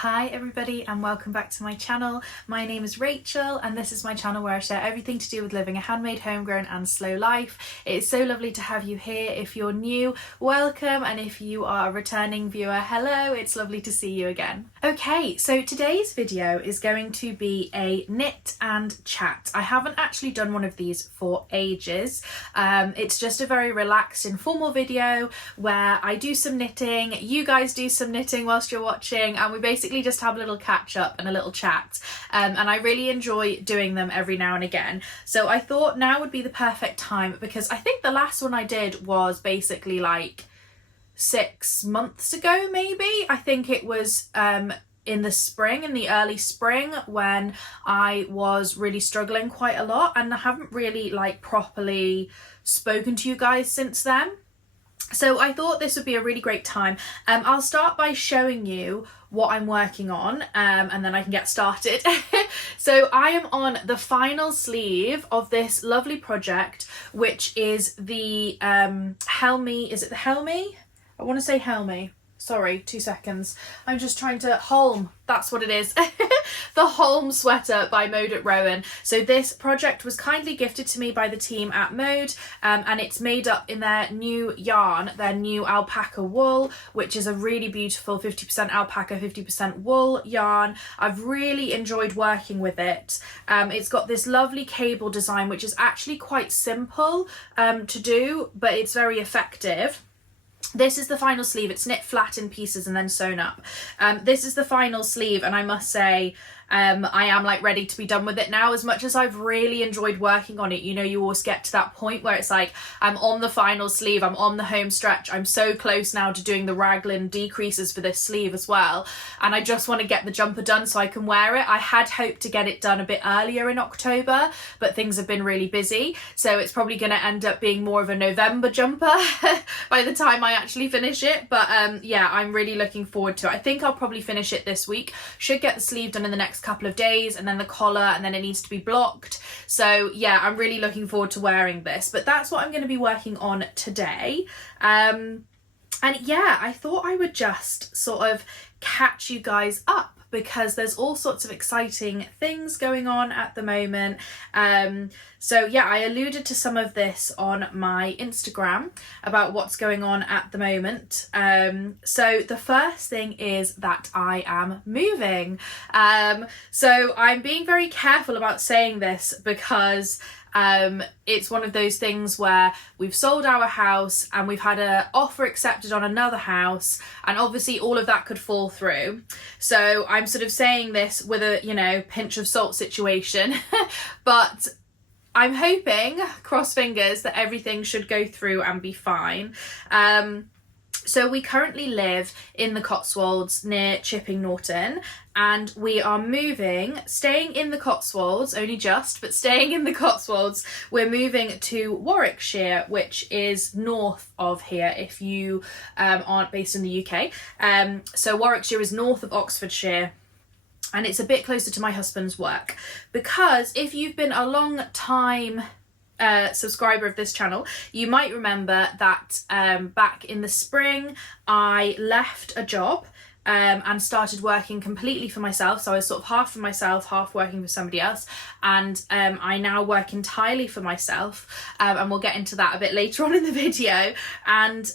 Hi everybody and welcome back to my channel. My name is Rachel and this is my channel where I share everything to do with living a handmade, homegrown and slow life. It's so lovely to have you here. If you're new, welcome, and if you are a returning viewer, hello, it's lovely to see you again. Okay, so today's video is going to be a knit and chat. I haven't actually done one of these for ages. It's just a very relaxed, informal video where I do some knitting, you guys do some knitting whilst you're watching, and we basically just have a little catch up and a little chat, and I really enjoy doing them every now and again. So I thought now would be the perfect time, because I think the last one I did was basically like 6 months ago, maybe. I think it was in the spring, in the early spring, when I was really struggling quite a lot, and I haven't really like properly spoken to you guys since then. So I thought this would be a really great time. I'll start by showing you what I'm working on, and then I can get started. So I am on the final sleeve of this lovely project, which is the Helmi, is it the Helmi? I want to say Helmi. Sorry, 2 seconds. I'm just trying to Holm. That's what it is. The Holm sweater by Mode at Rowan. So this project was kindly gifted to me by the team at Mode, and it's made up in their new yarn, their new alpaca wool, which is a really beautiful 50% alpaca, 50% wool yarn. I've really enjoyed working with it. It's got this lovely cable design, which is actually quite simple to do, but it's very effective. This is the final sleeve. It's knit flat in pieces and then sewn up. This is the final sleeve, and I must say I am like ready to be done with it now. As much as I've really enjoyed working on it, you know, you always get to that point where it's like, I'm on the final sleeve, I'm on the home stretch, I'm so close now to doing the raglan decreases for this sleeve as well, and I just want to get the jumper done so I can wear it. I had hoped to get it done a bit earlier in October, but things have been really busy, so it's probably going to end up being more of a November jumper by the time I actually finish it. But yeah, I'm really looking forward to it. I think I'll probably finish it this week. Should get the sleeve done in the next couple of days, and then the collar, and then it needs to be blocked. So yeah, I'm really looking forward to wearing this, but that's what I'm going to be working on today. And yeah, I thought I would just sort of catch you guys up, because there's all sorts of exciting things going on at the moment. So yeah, I alluded to some of this on my Instagram about what's going on at the moment. So the first thing is that I am moving. So I'm being very careful about saying this, because it's one of those things where we've sold our house and we've had an offer accepted on another house, and obviously all of that could fall through. So I'm sort of saying this with a, you know, pinch of salt situation, but I'm hoping, cross fingers, that everything should go through and be fine. So we currently live in the Cotswolds near Chipping Norton, and we are moving, staying in the Cotswolds, only just, but staying in the Cotswolds. We're moving to Warwickshire, which is north of here if you aren't based in the UK. So Warwickshire is north of Oxfordshire, and it's a bit closer to my husband's work, because if you've been a long time subscriber of this channel, you might remember that back in the spring I left a job and started working completely for myself. So I was sort of half for myself, half working for somebody else, and I now work entirely for myself, and we'll get into that a bit later on in the video. And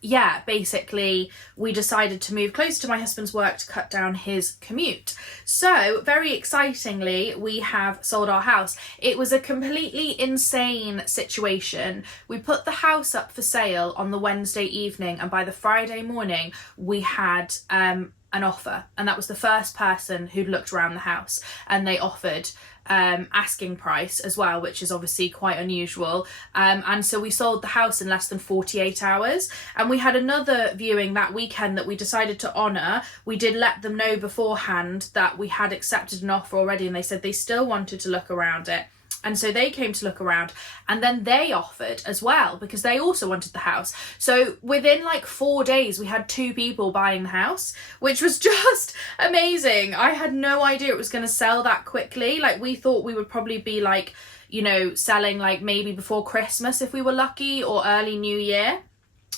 yeah, basically we decided to move closer to my husband's work to cut down his commute. So very excitingly, we have sold our house. It was a completely insane situation. We put the house up for sale on the Wednesday evening, and by the Friday morning we had an offer, and that was the first person who'd looked around the house, and they offered asking price as well, which is obviously quite unusual, and so we sold the house in less than 48 hours. And we had another viewing that weekend that we decided to honour. We did let them know beforehand that we had accepted an offer already, and they said they still wanted to look around it. And so they came to look around, and then they offered as well, because they also wanted the house. So within like 4 days, we had 2 people buying the house, which was just amazing. I had no idea it was going to sell that quickly. Like, we thought we would probably be like, you know, selling like maybe before Christmas if we were lucky, or early New Year.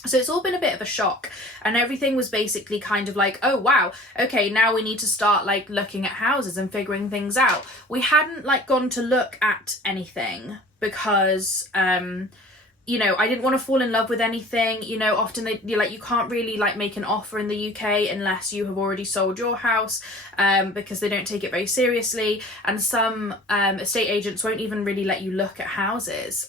So it's all been a bit of a shock, and everything was basically kind of like, oh wow, okay, now we need to start like looking at houses and figuring things out. We hadn't like gone to look at anything because you know, I didn't want to fall in love with anything. You know, often you can't really like make an offer in the UK unless you have already sold your house, because they don't take it very seriously, and some estate agents won't even really let you look at houses,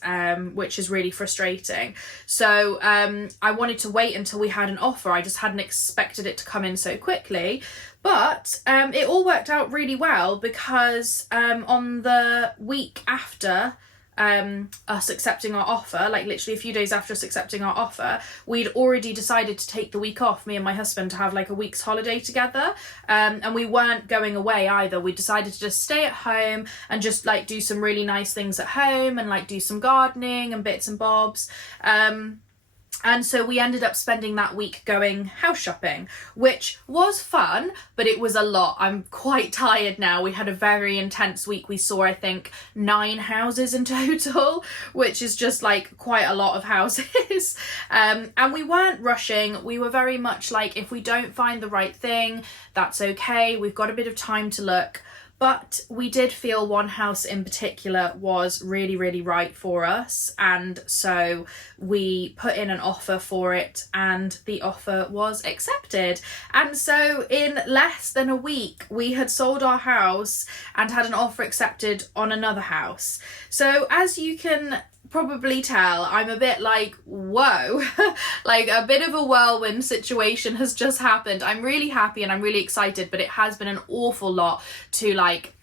which is really frustrating. So I wanted to wait until we had an offer. I just hadn't expected it to come in so quickly. But it all worked out really well, because on the week after us accepting our offer, like literally a few days after us accepting our offer, we'd already decided to take the week off, me and my husband, to have like a week's holiday together, and we weren't going away either. We decided to just stay at home and just like do some really nice things at home and like do some gardening and bits and bobs. And so we ended up spending that week going house shopping, which was fun, but it was a lot. I'm quite tired now. We had a very intense week. We saw, I think, 9 houses in total, which is just like quite a lot of houses. And we weren't rushing. We were very much like, if we don't find the right thing, that's okay. We've got a bit of time to look. But we did feel one house in particular was really, really right for us. And so we put in an offer for it, and the offer was accepted. And so in less than a week, we had sold our house and had an offer accepted on another house. So as you can probably tell, I'm a bit like, whoa, like a bit of a whirlwind situation has just happened. I'm really happy and I'm really excited, but it has been an awful lot to like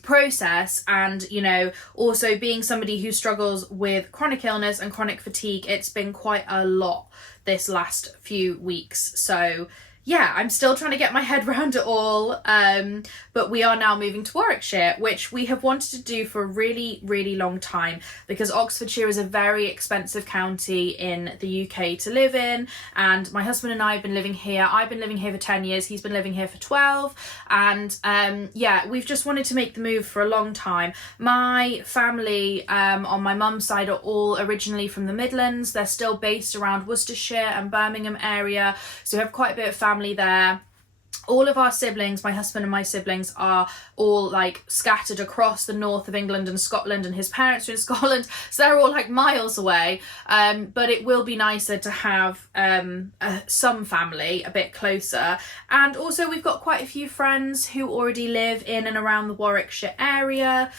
process. And you know, also being somebody who struggles with chronic illness and chronic fatigue, it's been quite a lot this last few weeks. So yeah, I'm still trying to get my head around it all, but we are now moving to Warwickshire, which we have wanted to do for a really, really long time, because Oxfordshire is a very expensive county in the UK to live in, and my husband and I have been living here. I've been living here for 10 years, he's been living here for 12, and yeah, we've just wanted to make the move for a long time. My family on my mum's side are all originally from the Midlands. They're still based around Worcestershire and Birmingham area, so we have quite a bit of family there. All of our siblings, my husband and my siblings, are all like scattered across the north of England and Scotland, and his parents are in Scotland, so they're all like miles away. But it will be nicer to have some family a bit closer. And also we've got quite a few friends who already live in and around the Warwickshire area.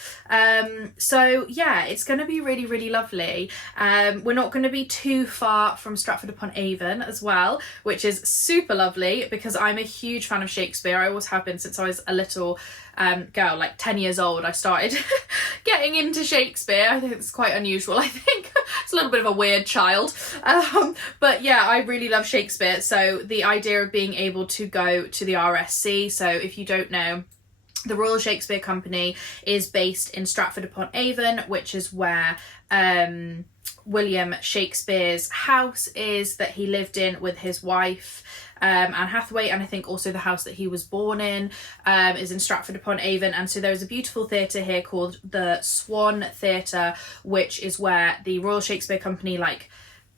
So yeah, it's going to be really, really lovely. We're not going to be too far from Stratford-upon-Avon as well, which is super lovely, because I'm a huge fan of Shakespeare. I always have been since I was a little girl, like 10 years old. I started getting into Shakespeare. I think it's quite unusual. I think it's a little bit of a weird child, but yeah, I really love Shakespeare. So the idea of being able to go to the RSC, so if you don't know, the Royal Shakespeare Company is based in Stratford-upon-Avon, which is where William Shakespeare's house is, that he lived in with his wife, Anne Hathaway, and I think also the house that he was born in is in Stratford-upon-Avon. And so there's a beautiful theatre here called the Swan Theatre, which is where the Royal Shakespeare Company like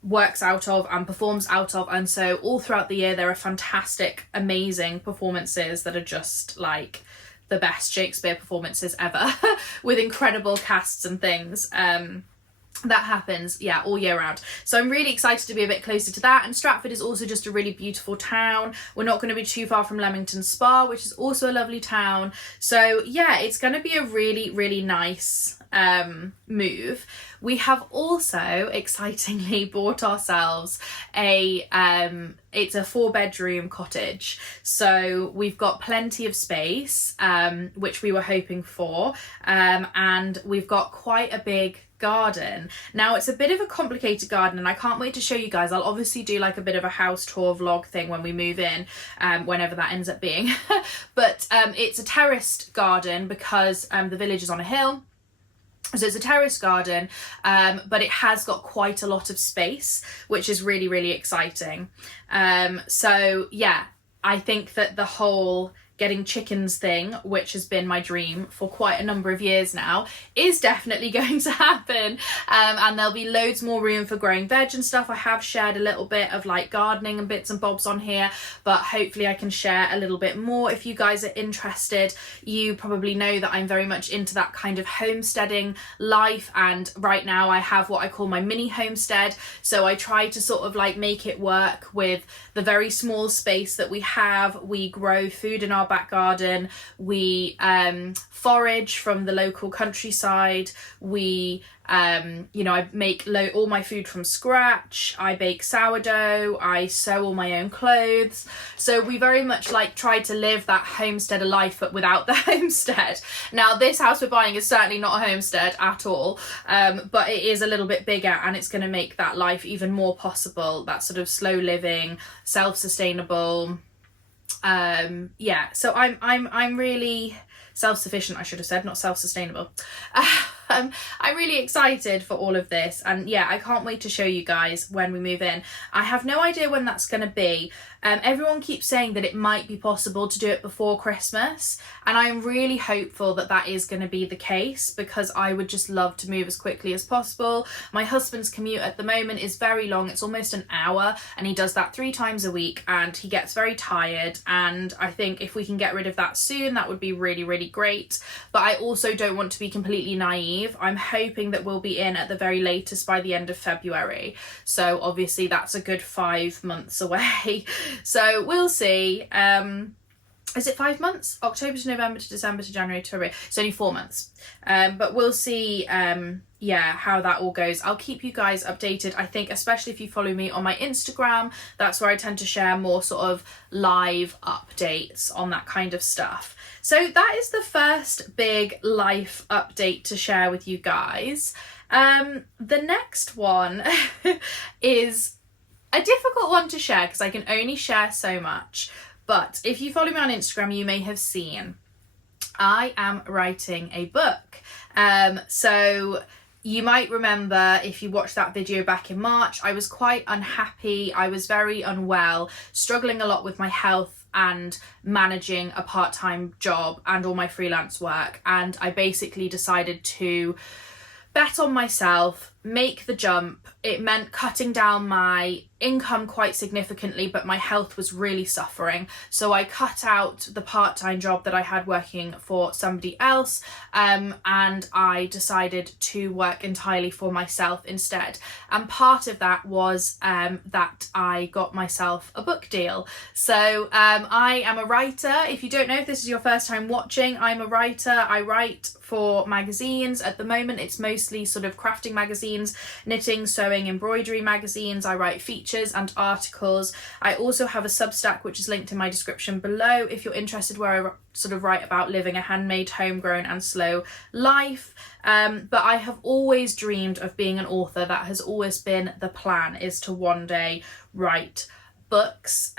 works out of and performs out of. And so all throughout the year there are fantastic, amazing performances that are just like the best Shakespeare performances ever with incredible casts and things. That happens, yeah, all year round. So I'm really excited to be a bit closer to that. And Stratford is also just a really beautiful town. We're not going to be too far from Leamington Spa, which is also a lovely town. So yeah, it's going to be a really, really nice move. We have also excitingly bought ourselves it's a 4-bedroom cottage. So we've got plenty of space, which we were hoping for, and we've got quite a big garden. Now it's a bit of a complicated garden, and I can't wait to show you guys. I'll obviously do like a bit of a house tour vlog thing when we move in, whenever that ends up being. But it's a terraced garden because the village is on a hill. So it's a terrace garden, but it has got quite a lot of space, which is really, really exciting. So yeah, I think that the whole getting chickens thing, which has been my dream for quite a number of years now, is definitely going to happen. And there'll be loads more room for growing veg and stuff. I have shared a little bit of like gardening and bits and bobs on here, but hopefully I can share a little bit more if you guys are interested. You probably know that I'm very much into that kind of homesteading life, and right now I have what I call my mini homestead. So I try to sort of like make it work with the very small space that we have. We grow food in our back garden, we forage from the local countryside, we I make all my food from scratch, I bake sourdough, I sew all my own clothes. So we very much like try to live that homesteader life, but without the homestead. Now this house we're buying is certainly not a homestead at all, but it is a little bit bigger, and it's going to make that life even more possible, that sort of slow living, self-sustainable. So I'm really self-sufficient, I should have said, not self-sustainable. I'm really excited for all of this, and yeah, I can't wait to show you guys when we move in. I have no idea when that's going to be. Everyone keeps saying that it might be possible to do it before Christmas, and I'm really hopeful that that is going to be the case, because I would just love to move as quickly as possible. My husband's commute at the moment is very long, it's almost an hour, and he does that 3 times a week, and he gets very tired, and I think if we can get rid of that soon, that would be really, really great. But I also don't want to be completely naive. I'm hoping that we'll be in at the very latest by the end of February, so obviously that's a good 5 months away. So we'll see. Is it 5 months? October to November to December to January to February. It's only 4 months. But we'll see how that all goes. I'll keep you guys updated. I think especially if you follow me on my Instagram, that's where I tend to share more sort of live updates on that kind of stuff. So that is the first big life update to share with you guys. The next one is a difficult one to share because I can only share so much, but if you follow me on Instagram, you may have seen I am writing a book. So you might remember, if you watched that video back in March, I was quite unhappy, I was very unwell, struggling a lot with my health and managing a part-time job and all my freelance work, and I basically decided to bet on myself, make the jump. It meant cutting down my income quite significantly, but my health was really suffering. So I cut out the part-time job that I had working for somebody else, and I decided to work entirely for myself instead. And part of that was that I got myself a book deal. So I am a writer. If you don't know, if this is your first time watching, I'm a writer. I write for magazines. At the moment, it's mostly sort of crafting magazines, knitting, sewing, embroidery magazines. I write features and articles. I also have a Substack, which is linked in my description below if you're interested, where I sort of write about living a handmade, homegrown and slow life. But I have always dreamed of being an author. That has always been the plan, is to one day write books.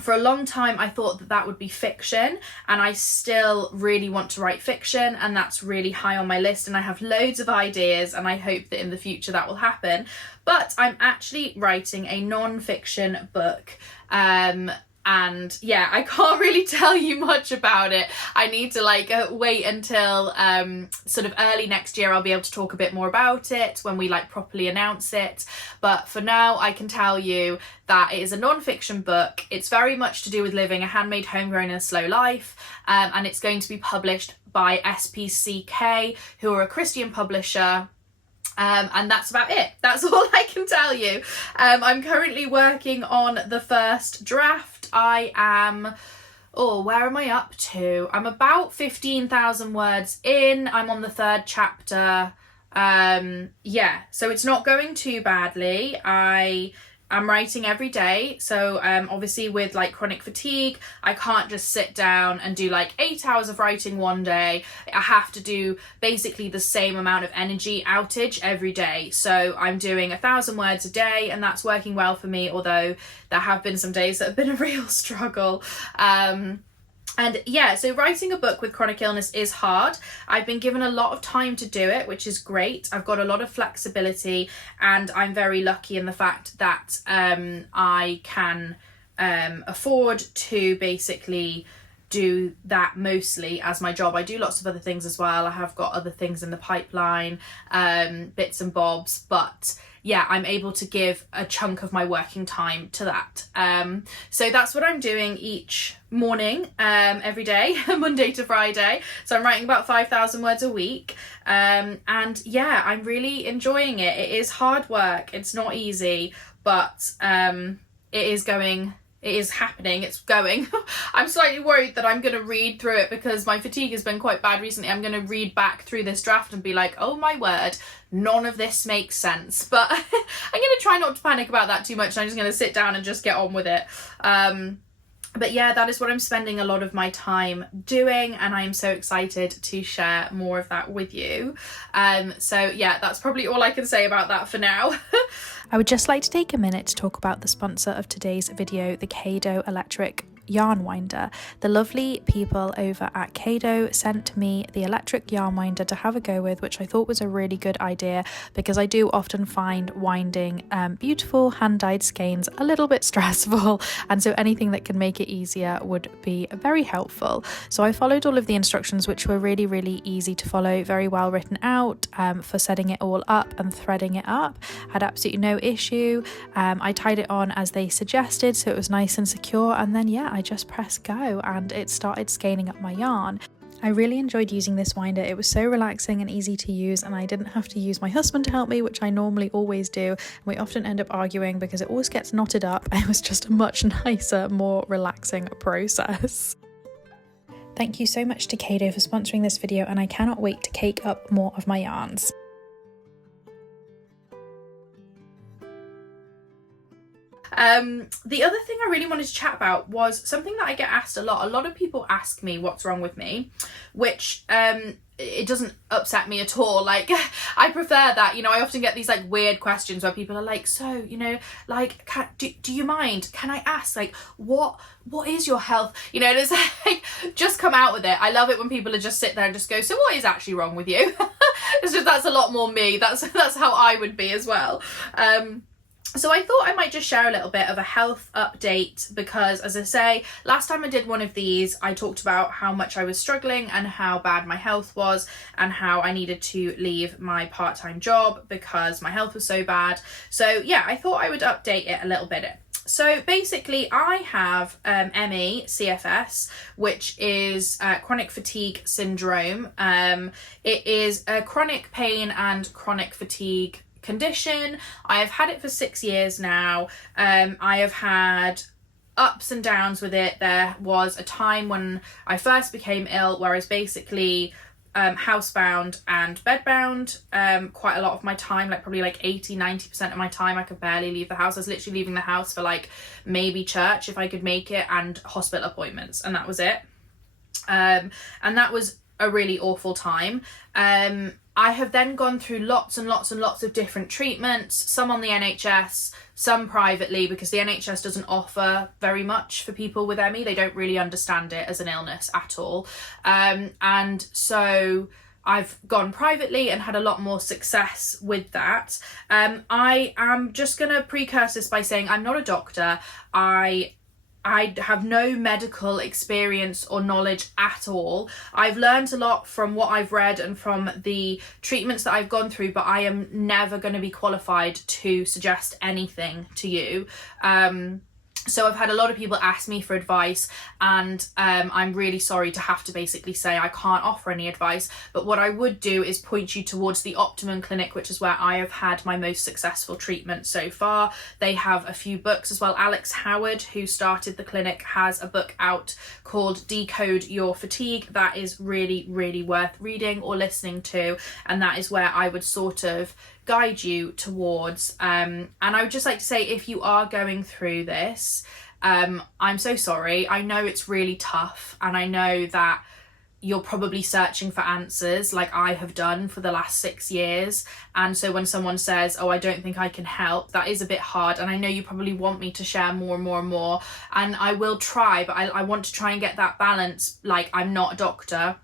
For a long time I thought that that would be fiction, and I still really want to write fiction, and that's really high on my list, and I have loads of ideas, and I hope that in the future that will happen. But I'm actually writing a non-fiction book, and yeah, I can't really tell you much about it. I need to wait until sort of early next year. I'll be able to talk a bit more about it when we properly announce it. But for now, I can tell you that it is a non-fiction book. It's very much to do with living a handmade, homegrown and slow life, and it's going to be published by SPCK, who are a Christian publisher. And that's about it. That's all I can tell you. I'm currently working on the first draft. I am, where am I up to? I'm about 15,000 words in. I'm on the 3rd chapter. So it's not going too badly. I'm writing every day, so obviously with chronic fatigue, I can't just sit down and do 8 hours of writing one day. I have to do basically the same amount of energy outage every day. So I'm doing 1,000 words a day, and that's working well for me, although there have been some days that have been a real struggle. And yeah, so writing a book with chronic illness is hard. I've been given a lot of time to do it, which is great. I've got a lot of flexibility, and I'm very lucky in the fact that I can afford to basically do that mostly as my job. I do lots of other things as well. I have got other things in the pipeline, bits and bobs, but yeah, I'm able to give a chunk of my working time to that. So that's what I'm doing each morning, every day, Monday to Friday. So I'm writing about 5,000 words a week. And yeah, I'm really enjoying it. It is hard work. It's not easy, but it is happening, it's going. I'm slightly worried that I'm going to read through it because my fatigue has been quite bad recently. I'm going to read back through this draft and be like, oh my word, none of this makes sense. But I'm going to try not to panic about that too much. I'm just going to sit down and just get on with it. But yeah, that is what I'm spending a lot of my time doing, and I am so excited to share more of that with you. So yeah, that's probably all I can say about that for now. I would just like to take a minute to talk about the sponsor of today's video, the Kado electric yarn winder. The lovely people over at Kado sent me the electric yarn winder to have a go with, which I thought was a really good idea because I do often find winding beautiful hand-dyed skeins a little bit stressful, and so anything that can make it easier would be very helpful. So I followed all of the instructions, which were really, really easy to follow, very well written out for setting it all up and threading it up. Had absolutely no issue. I tied it on as they suggested, so it was nice and secure, and then yeah, I just pressed go and it started scaling up my yarn. I really enjoyed using this winder. It was so relaxing and easy to use, and I didn't have to use my husband to help me, which I normally always do. And we often end up arguing because it always gets knotted up. It was just a much nicer, more relaxing process. Thank you so much to Kado for sponsoring this video, and I cannot wait to cake up more of my yarns. The other thing I really wanted to chat about was something that I get asked a lot. A lot of people ask me what's wrong with me, which it doesn't upset me at all. Like, I prefer that, you know. I often get these like weird questions where people are like, so, you know, like, do you mind? Can I ask, like, what is your health? You know, it's like, just come out with it. I love it when people are just sit there and just go, so what is actually wrong with you? It's just, that's a lot more me. That's how I would be as well. So I thought I might just share a little bit of a health update because, as I say, last time I did one of these, I talked about how much I was struggling and how bad my health was and how I needed to leave my part-time job because my health was so bad. So yeah, I thought I would update it a little bit. So basically I have MECFS, which is chronic fatigue syndrome. It is a chronic pain and chronic fatigue condition. I have had it for 6 years now. I have had ups and downs with it. There was a time when I first became ill where I was basically housebound and bedbound quite a lot of my time, like probably like 80-90% of my time. I could barely leave the house. I was literally leaving the house for like maybe church if I could make it and hospital appointments, and that was it. And that was a really awful time. I have then gone through lots and lots and lots of different treatments, some on the NHS, some privately, because the NHS doesn't offer very much for people with ME. They don't really understand it as an illness at all. And so I've gone privately and had a lot more success with that. I am just going to precursor this by saying I'm not a doctor. I have no medical experience or knowledge at all. I've learned a lot from what I've read and from the treatments that I've gone through, but I am never going to be qualified to suggest anything to you. So I've had a lot of people ask me for advice, and I'm really sorry to have to basically say I can't offer any advice, but what I would do is point you towards the Optimum Clinic, which is where I have had my most successful treatment so far. They have a few books as well. Alex Howard, who started the clinic, has a book out called Decode Your Fatigue that is really, really worth reading or listening to, and that is where I would sort of guide you towards. And I would just like to say, if you are going through this, I'm so sorry. I know it's really tough, and I know that you're probably searching for answers like I have done for the last 6 years. And so when someone says, oh, I don't think I can help, that is a bit hard. And I know you probably want me to share more and more and more, and I will try, but I want to try and get that balance. Like, I'm not a doctor.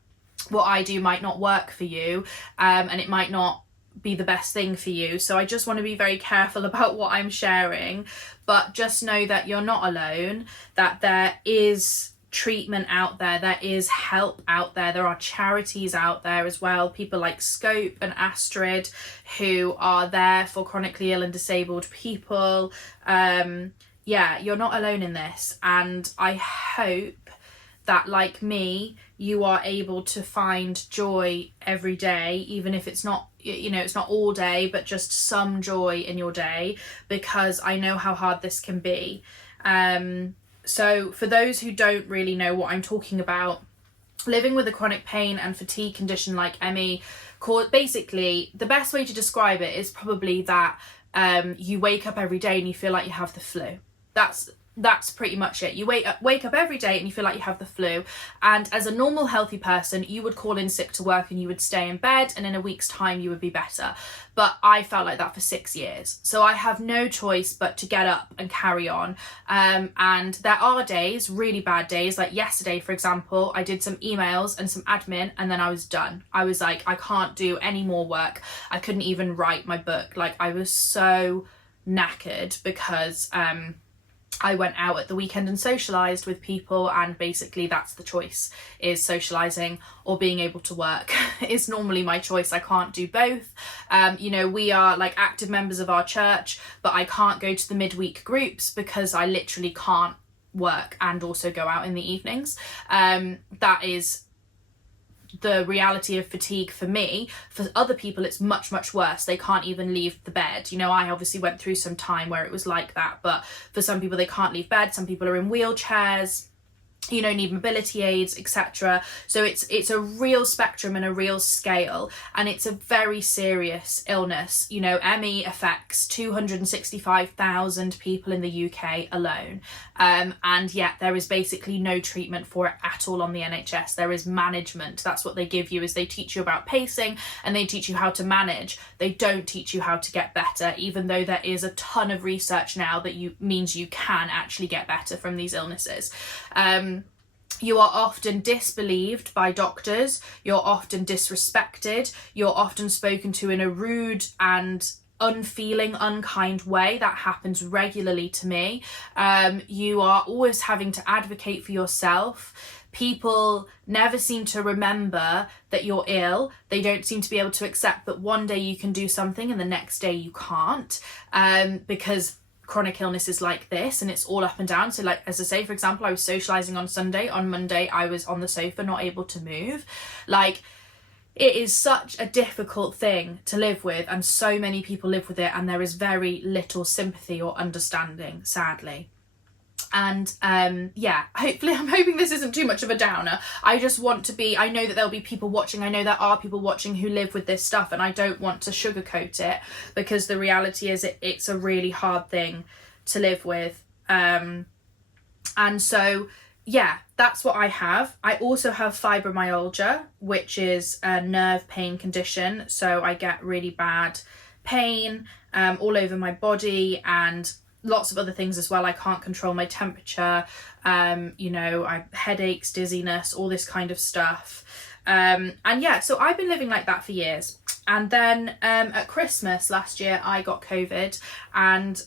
What I do might not work for you, and it might not be the best thing for you. So I just want to be very careful about what I'm sharing, but just know that you're not alone, that there is treatment out there, there is help out there, there are charities out there as well, people like Scope and Astrid who are there for chronically ill and disabled people. Yeah, you're not alone in this, and I hope that, like me, you are able to find joy every day, even if it's not, you know, it's not all day, but just some joy in your day, because I know how hard this can be. So for those who don't really know what I'm talking about, living with a chronic pain and fatigue condition like ME, basically the best way to describe it is probably that you wake up every day and you feel like you have the flu. That's pretty much it. You wake up every day and you feel like you have the flu, and as a normal healthy person you would call in sick to work and you would stay in bed, and in a week's time you would be better. But I felt like that for 6 years, so I have no choice but to get up and carry on. And there are days, really bad days, like yesterday for example, I did some emails and some admin and then I was done. I was like, I can't do any more work. I couldn't even write my book. Like, I was so knackered because I went out at the weekend and socialised with people, and basically that's the choice, is socialising or being able to work is normally my choice. I can't do both. You know, we are like active members of our church, but I can't go to the midweek groups because I literally can't work and also go out in the evenings. That is the reality of fatigue for me. For other people it's much worse. They can't even leave the bed. You know, I obviously went through some time where it was like that, but for some people they can't leave bed. Some people are in wheelchairs, you know, need mobility aids, etc. So it's a real spectrum and a real scale, and it's a very serious illness. You know, ME affects 265,000 people in the UK alone, and yet there is basically no treatment for it at all on the NHS. There is management. That's what they give you, is they teach you about pacing and they teach you how to manage. They don't teach you how to get better, even though there is a ton of research now that means you can actually get better from these illnesses. You are often disbelieved by doctors, you're often disrespected, you're often spoken to in a rude and unfeeling, unkind way. That happens regularly to me. You are always having to advocate for yourself. People never seem to remember that you're ill. They don't seem to be able to accept that one day you can do something and the next day you can't, because chronic illness is like this and it's all up and down. So like, as I say, for example, I was socializing on Sunday. On Monday I was on the sofa, not able to move. Like, it is such a difficult thing to live with, and so many people live with it, and there is very little sympathy or understanding, sadly. And yeah, hopefully, I'm hoping this isn't too much of a downer. I just want to be, I know that there'll be people watching, I know there are people watching who live with this stuff, and I don't want to sugarcoat it, because the reality is it's a really hard thing to live with. And so yeah, that's what I have. I also have fibromyalgia, which is a nerve pain condition. So I get really bad pain all over my body, and lots of other things as well. I can't control my temperature, you know, I headaches, dizziness, all this kind of stuff. And yeah, so I've been living like that for years. And then at Christmas last year, I got COVID, and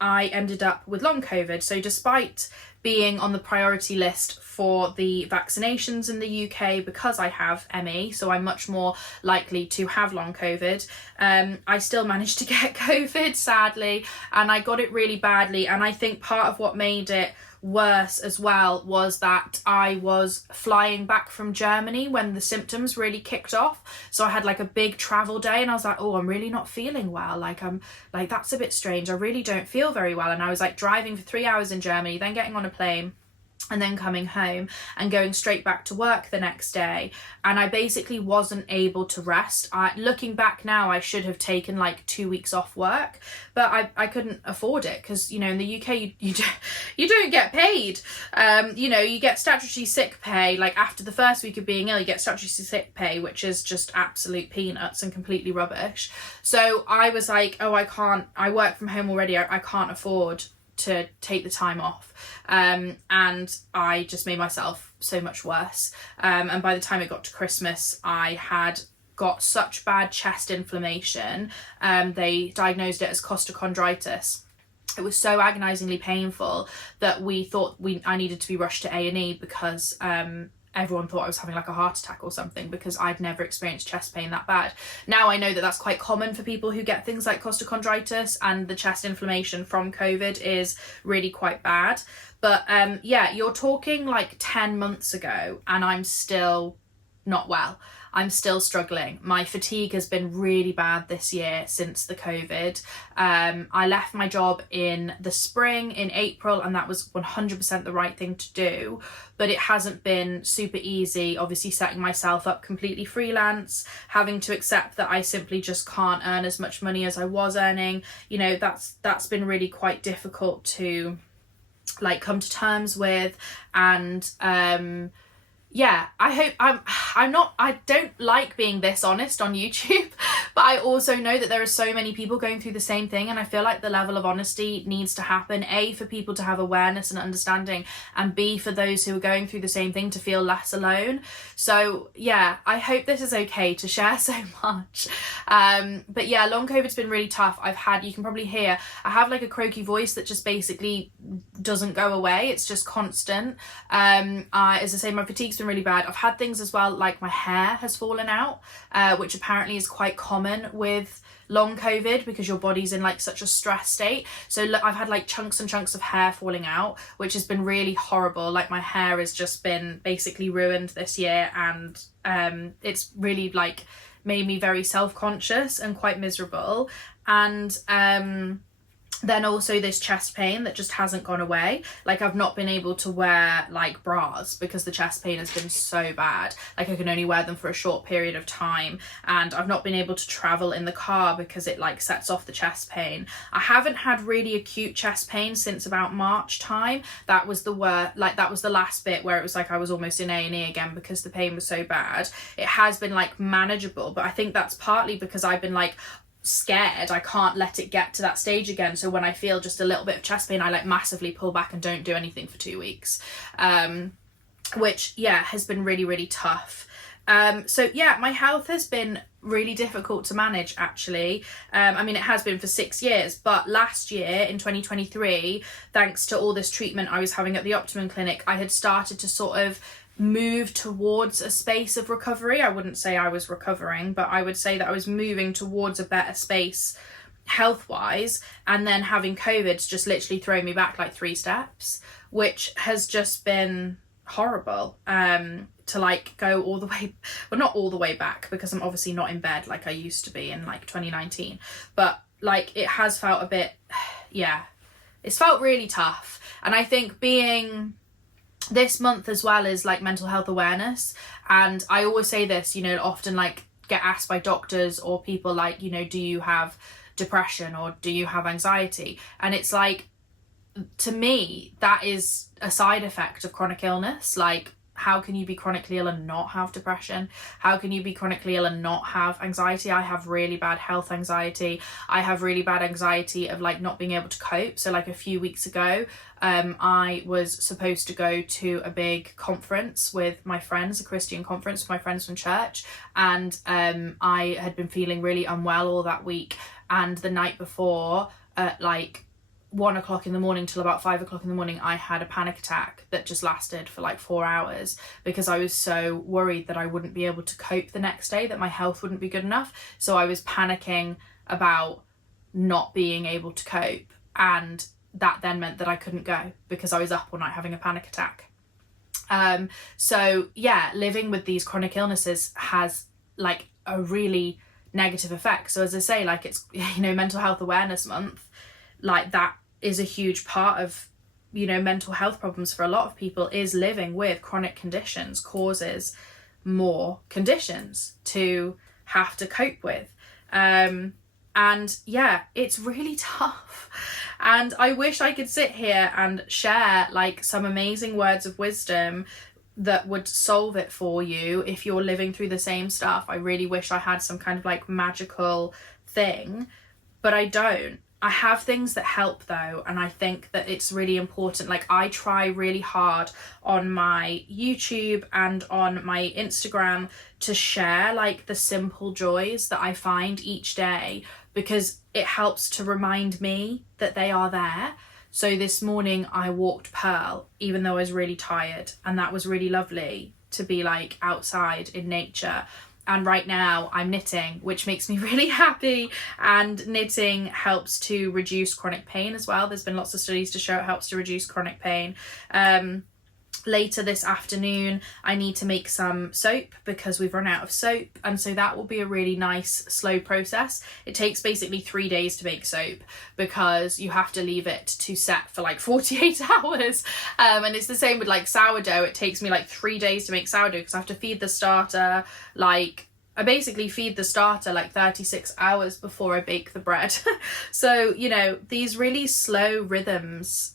I ended up with long COVID. So despite being on the priority list for the vaccinations in the UK, because I have ME, so I'm much more likely to have long COVID, I still managed to get COVID, sadly, and I got it really badly. And I think part of what made it worse as well was that I was flying back from Germany when the symptoms really kicked off. So I had like a big travel day, and I was like, oh, I'm really not feeling well. Like, I'm like, that's a bit strange. I really don't feel very well. And I was like driving for 3 hours in Germany, then getting on a plane, and then coming home and going straight back to work the next day. And I basically wasn't able to rest. Looking back now, I should have taken like 2 weeks off work, but I couldn't afford it, because, you know, in the UK you don't get paid. You know, you get statutory sick pay. Like, after the first week of being ill, you get statutory sick pay, which is just absolute peanuts and completely rubbish. So I was like, oh, I work from home already, I can't afford to take the time off, and I just made myself so much worse, and by the time it got to Christmas, I had got such bad chest inflammation, they diagnosed it as costochondritis, it was so agonizingly painful that we thought I needed to be rushed to A&E because everyone thought I was having like a heart attack or something, because I'd never experienced chest pain that bad. Now I know that that's quite common for people who get things like costochondritis, and the chest inflammation from COVID is really quite bad. But yeah, you're talking like 10 months ago and I'm still not well. I'm still struggling. My fatigue has been really bad this year since the COVID. I left my job in the spring, in April, and that was 100% the right thing to do. But it hasn't been super easy, obviously setting myself up completely freelance, having to accept that I simply just can't earn as much money as I was earning. You know, that's been really quite difficult to like come to terms with. And yeah, I don't like being this honest on YouTube, but I also know that there are so many people going through the same thing, and I feel like the level of honesty needs to happen, A, for people to have awareness and understanding, and B, for those who are going through the same thing to feel less alone. So yeah, I hope this is okay to share so much. But yeah, long COVID's been really tough. You can probably hear, I have like a croaky voice that just basically doesn't go away. It's just constant. As I say, my fatigue's been really bad. I've had things as well, like my hair has fallen out, which apparently is quite common with long COVID because your body's in like such a stress state. So I've had like chunks and chunks of hair falling out, which has been really horrible. Like my hair has just been basically ruined this year, and it's really like made me very self-conscious and quite miserable. And then also this chest pain that just hasn't gone away. Like I've not been able to wear like bras because the chest pain has been so bad. Like I can only wear them for a short period of time, and I've not been able to travel in the car because it like sets off the chest pain. I haven't had really acute chest pain since about March time. That was the last bit where it was like I was almost in A&E again because the pain was so bad. It has been like manageable, but I think that's partly because I've been like scared. I can't let it get to that stage again. So when I feel just a little bit of chest pain, I like massively pull back and don't do anything for 2 weeks, which yeah has been really, really tough. So yeah, my health has been really difficult to manage actually. I mean, it has been for 6 years, but last year in 2023, thanks to all this treatment I was having at the Optimum Clinic, I had started to sort of move towards a space of recovery. I wouldn't say I was recovering, but I would say that I was moving towards a better space health-wise, and then having COVID's just literally thrown me back like 3 steps, which has just been horrible. To like go all the way, well, not all the way back because I'm obviously not in bed like I used to be in like 2019, but like it has felt a bit, yeah, it's felt really tough. And I think being this month as well is like mental health awareness, and I always say this, you know, often like get asked by doctors or people like, you know, do you have depression or do you have anxiety? And it's like, to me, that is a side effect of chronic illness. Like, how can you be chronically ill and not have depression? How can you be chronically ill and not have anxiety? I have really bad health anxiety. I have really bad anxiety of like not being able to cope. So like a few weeks ago, I was supposed to go to a big conference with my friends, a Christian conference with my friends from church. And I had been feeling really unwell all that week. And the night before, at like 1 o'clock in the morning till about 5 o'clock in the morning, I had a panic attack that just lasted for like 4 hours because I was so worried that I wouldn't be able to cope the next day, that my health wouldn't be good enough. So I was panicking about not being able to cope, and that then meant that I couldn't go because I was up all night having a panic attack. So yeah, living with these chronic illnesses has like a really negative effect. So as I say, like it's, you know, Mental Health Awareness Month, like that is a huge part of, you know, mental health problems for a lot of people, is living with chronic conditions causes more conditions to have to cope with. And yeah, it's really tough. And I wish I could sit here and share like some amazing words of wisdom that would solve it for you if you're living through the same stuff. I really wish I had some kind of like magical thing, but I don't. I have things that help though, and I think that it's really important. Like, I try really hard on my YouTube and on my Instagram to share like the simple joys that I find each day, because it helps to remind me that they are there. So this morning I walked Pearl even though I was really tired, and that was really lovely to be like outside in nature. And right now I'm knitting, which makes me really happy, and knitting helps to reduce chronic pain as well. There's been lots of studies to show it helps to reduce chronic pain. Later this afternoon I need to make some soap because we've run out of soap, and so that will be a really nice slow process. It takes basically 3 days to make soap because you have to leave it to set for like 48 hours, and it's the same with like sourdough. It takes me like 3 days to make sourdough because I have to feed the starter, like I basically feed the starter like 36 hours before I bake the bread. So, you know, these really slow rhythms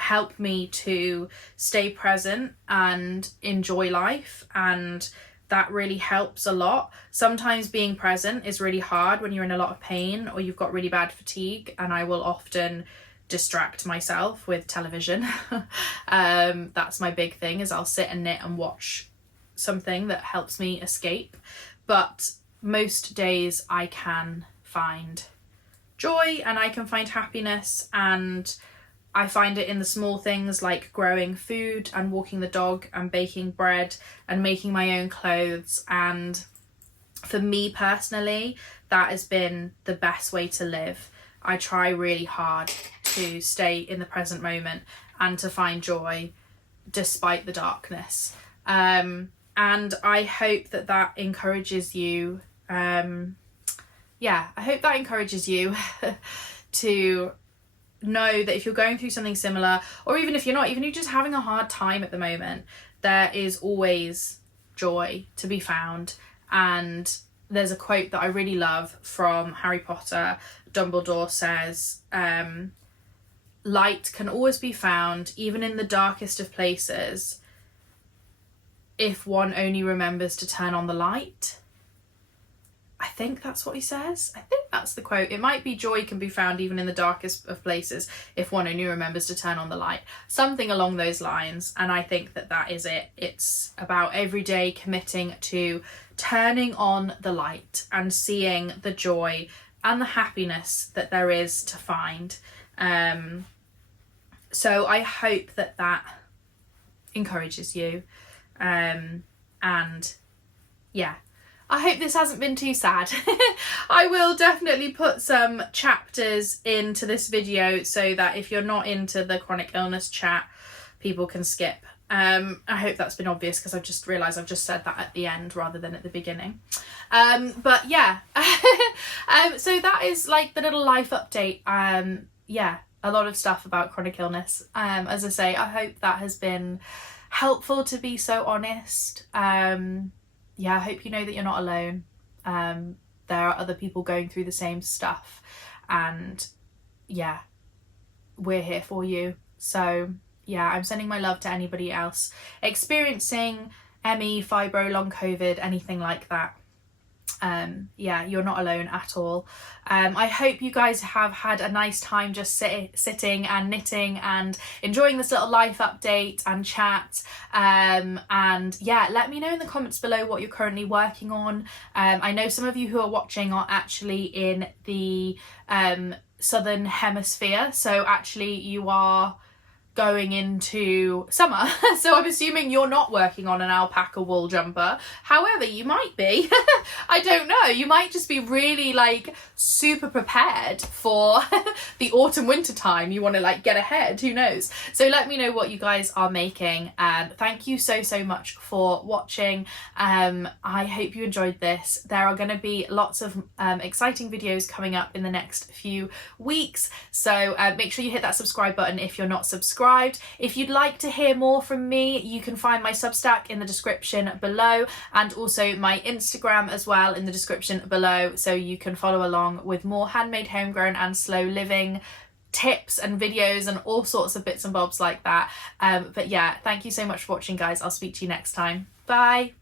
help me to stay present and enjoy life, and that really helps a lot. Sometimes being present is really hard when you're in a lot of pain or you've got really bad fatigue, and I will often distract myself with television. That's my big thing, is I'll sit and knit and watch something that helps me escape. But most days I can find joy and I can find happiness, and I find it in the small things like growing food and walking the dog and baking bread and making my own clothes. And for me personally, that has been the best way to live. I try really hard to stay in the present moment and to find joy despite the darkness. And I hope that that encourages you. I hope that encourages you to know that if you're going through something similar, or even if you're not, even if you're just having a hard time at the moment, there is always joy to be found. And there's a quote that I really love from Harry Potter. Dumbledore says, light can always be found, even in the darkest of places, if one only remembers to turn on the light. I think that's what he says. I think that's the quote. It might be joy can be found even in the darkest of places if one only remembers to turn on the light. Something along those lines. And I think that that is it. It's about every day committing to turning on the light and seeing the joy and the happiness that there is to find. So I hope that that encourages you. And yeah, I hope this hasn't been too sad. I will definitely put some chapters into this video so that if you're not into the chronic illness chat, people can skip. I hope that's been obvious, because I've just realised I've just said that at the end rather than at the beginning. But yeah, so that is like the little life update. Yeah, a lot of stuff about chronic illness. As I say, I hope that has been helpful to be so honest. Yeah, I hope you know that you're not alone. There are other people going through the same stuff, and yeah, we're here for you. So yeah, I'm sending my love to anybody else experiencing ME, fibro, long COVID, anything like that. Yeah, you're not alone at all. I hope you guys have had a nice time just sitting and knitting and enjoying this little life update and chat. And yeah, let me know in the comments below what you're currently working on. I know some of you who are watching are actually in the southern hemisphere, so actually you are going into summer. So I'm assuming you're not working on an alpaca wool jumper. However, you might be. I don't know. You might just be really like super prepared for the autumn winter time. You want to like get ahead, who knows? So let me know what you guys are making. Thank you so much for watching. I hope you enjoyed this. There are going to be lots of exciting videos coming up in the next few weeks. So make sure you hit that subscribe button if you're not subscribed. If you'd like to hear more from me, you can find my Substack in the description below, and also my Instagram as well in the description below, so you can follow along with more handmade, homegrown and slow living tips and videos and all sorts of bits and bobs like that. But yeah, thank you so much for watching, guys. I'll speak to you next time. Bye.